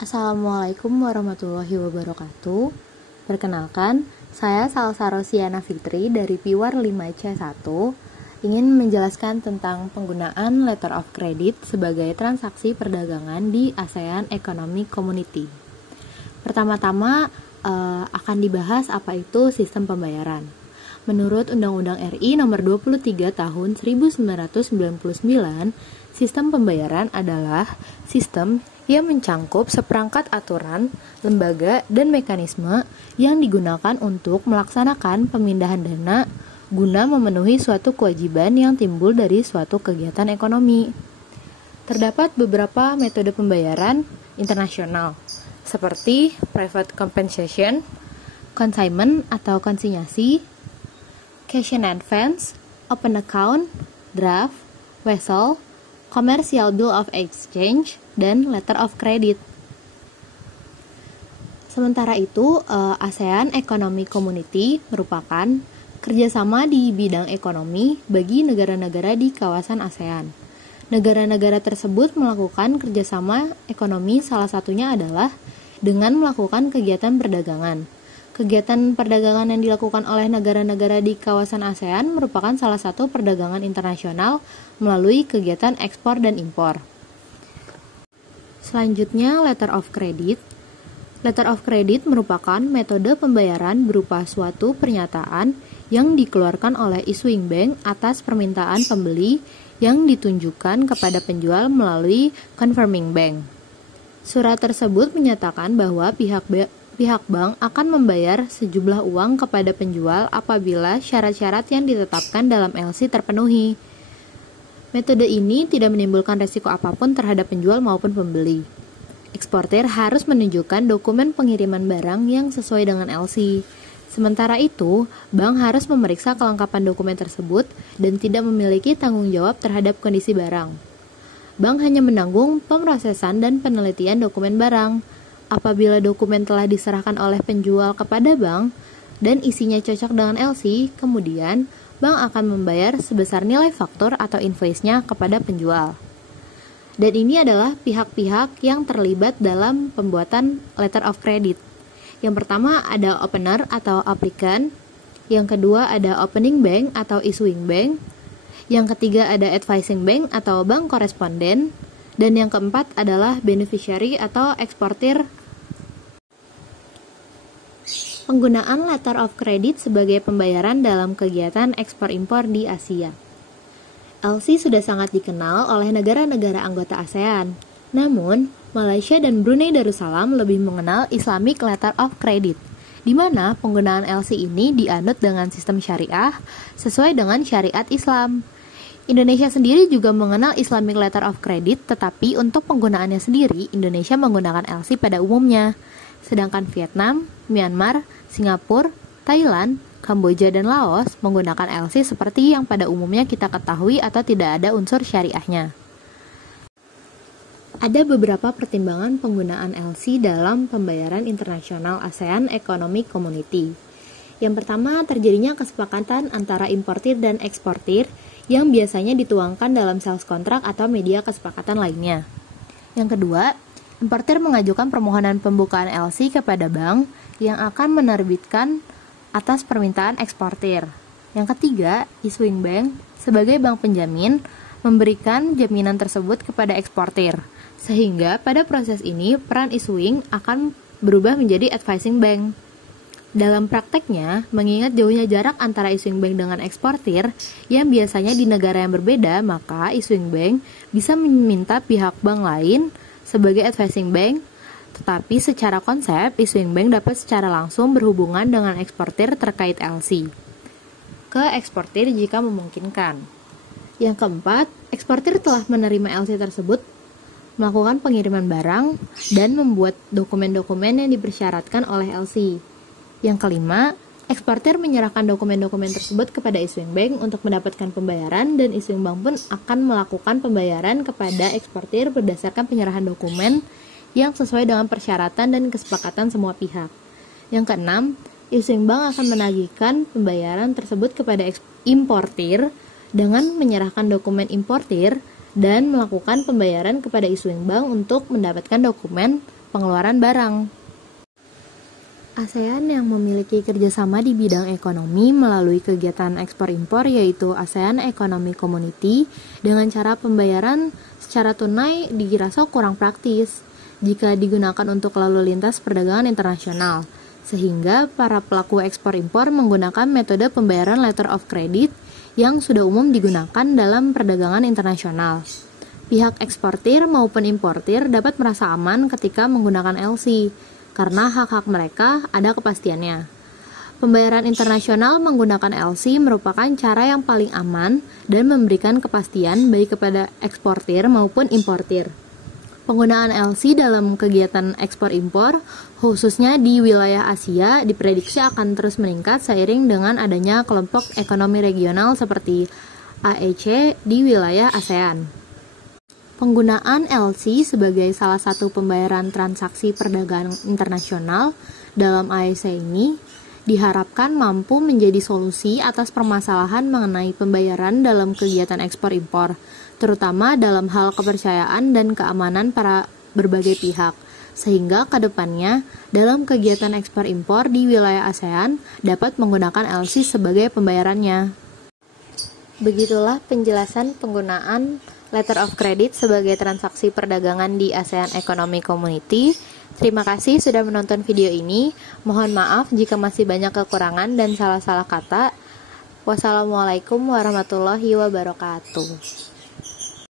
Assalamualaikum warahmatullahi wabarakatuh. Perkenalkan, saya Salsa Rosiana Fitri dari Piwar 5C1 ingin menjelaskan tentang penggunaan letter of credit sebagai transaksi perdagangan di ASEAN Economic Community. Pertama-tama akan dibahas apa itu sistem pembayaran. Menurut Undang-Undang RI Nomor 23 Tahun 1999, sistem pembayaran adalah sistem yang mencangkup seperangkat aturan, lembaga, dan mekanisme yang digunakan untuk melaksanakan pemindahan dana guna memenuhi suatu kewajiban yang timbul dari suatu kegiatan ekonomi. Terdapat beberapa metode pembayaran internasional, seperti private compensation, consignment atau konsinyasi, cash in advance, open account, draft, wesel, commercial bill of exchange, dan letter of credit. Sementara itu, ASEAN Economic Community merupakan kerjasama di bidang ekonomi bagi negara-negara di kawasan ASEAN. Negara-negara tersebut melakukan kerjasama ekonomi, salah satunya adalah dengan melakukan kegiatan perdagangan. Kegiatan perdagangan yang dilakukan oleh negara-negara di kawasan ASEAN merupakan salah satu perdagangan internasional melalui kegiatan ekspor dan impor. Selanjutnya, letter of credit. Letter of credit merupakan metode pembayaran berupa suatu pernyataan yang dikeluarkan oleh issuing bank atas permintaan pembeli yang ditunjukkan kepada penjual melalui confirming bank. Surat tersebut menyatakan bahwa pihak bank akan membayar sejumlah uang kepada penjual apabila syarat-syarat yang ditetapkan dalam LC terpenuhi. Metode ini tidak menimbulkan resiko apapun terhadap penjual maupun pembeli. Eksportir harus menunjukkan dokumen pengiriman barang yang sesuai dengan LC. Sementara itu, bank harus memeriksa kelengkapan dokumen tersebut dan tidak memiliki tanggung jawab terhadap kondisi barang. Bank hanya menanggung pemrosesan dan penelitian dokumen barang. Apabila dokumen telah diserahkan oleh penjual kepada bank dan isinya cocok dengan LC, kemudian bank akan membayar sebesar nilai faktur atau invoice-nya kepada penjual. Dan ini adalah pihak-pihak yang terlibat dalam pembuatan letter of credit. Yang pertama ada opener atau applicant, yang kedua ada opening bank atau issuing bank, yang ketiga ada advising bank atau bank koresponden, dan yang keempat adalah beneficiary atau eksportir. Penggunaan letter of credit sebagai pembayaran dalam kegiatan ekspor-impor di Asia. LC sudah sangat dikenal oleh negara-negara anggota ASEAN. Namun, Malaysia dan Brunei Darussalam lebih mengenal Islamic letter of credit, di mana penggunaan LC ini dianut dengan sistem syariah sesuai dengan syariat Islam. Indonesia sendiri juga mengenal Islamic letter of credit, tetapi untuk penggunaannya sendiri, Indonesia menggunakan LC pada umumnya. Sedangkan Vietnam, Myanmar, Singapura, Thailand, Kamboja, dan Laos menggunakan LC seperti yang pada umumnya kita ketahui atau tidak ada unsur syariahnya. Ada beberapa pertimbangan penggunaan LC dalam pembayaran internasional ASEAN Economic Community. Yang pertama, terjadinya kesepakatan antara importir dan eksportir yang biasanya dituangkan dalam sales contract atau media kesepakatan lainnya. Yang kedua, importir mengajukan permohonan pembukaan LC kepada bank yang akan menerbitkan atas permintaan eksportir. Yang ketiga, issuing bank sebagai bank penjamin memberikan jaminan tersebut kepada eksportir, sehingga pada proses ini peran issuing akan berubah menjadi advising bank. Dalam prakteknya, mengingat jauhnya jarak antara issuing bank dengan eksportir yang biasanya di negara yang berbeda, maka issuing bank bisa meminta pihak bank lain sebagai advising bank, tetapi secara konsep, issuing bank dapat secara langsung berhubungan dengan eksportir terkait LC ke eksportir jika memungkinkan. Yang keempat, eksportir telah menerima LC tersebut, melakukan pengiriman barang, dan membuat dokumen-dokumen yang dipersyaratkan oleh LC. Yang kelima, eksportir menyerahkan dokumen-dokumen tersebut kepada issuing bank untuk mendapatkan pembayaran, dan issuing bank pun akan melakukan pembayaran kepada eksportir berdasarkan penyerahan dokumen yang sesuai dengan persyaratan dan kesepakatan semua pihak. Yang keenam, issuing bank akan menagihkan pembayaran tersebut kepada importir dengan menyerahkan dokumen importir dan melakukan pembayaran kepada issuing bank untuk mendapatkan dokumen pengeluaran barang. ASEAN yang memiliki kerjasama di bidang ekonomi melalui kegiatan ekspor-impor yaitu ASEAN Economic Community dengan cara pembayaran secara tunai dirasa kurang praktis jika digunakan untuk lalu lintas perdagangan internasional, sehingga para pelaku ekspor-impor menggunakan metode pembayaran letter of credit yang sudah umum digunakan dalam perdagangan internasional. Pihak eksportir maupun importir dapat merasa aman ketika menggunakan LC, karena hak-hak mereka ada kepastiannya. Pembayaran internasional menggunakan LC merupakan cara yang paling aman dan memberikan kepastian baik kepada eksportir maupun importir. Penggunaan LC dalam kegiatan ekspor-impor, khususnya di wilayah Asia, diprediksi akan terus meningkat seiring dengan adanya kelompok ekonomi regional seperti AEC di wilayah ASEAN. Penggunaan LC sebagai salah satu pembayaran transaksi perdagangan internasional dalam AEC ini diharapkan mampu menjadi solusi atas permasalahan mengenai pembayaran dalam kegiatan ekspor-impor, terutama dalam hal kepercayaan dan keamanan para berbagai pihak, sehingga ke depannya dalam kegiatan ekspor-impor di wilayah ASEAN dapat menggunakan LC sebagai pembayarannya. Begitulah penjelasan penggunaan letter of credit sebagai transaksi perdagangan di ASEAN Economic Community. Terima kasih sudah menonton video ini. Mohon maaf jika masih banyak kekurangan dan salah-salah kata. Wassalamualaikum warahmatullahi wabarakatuh.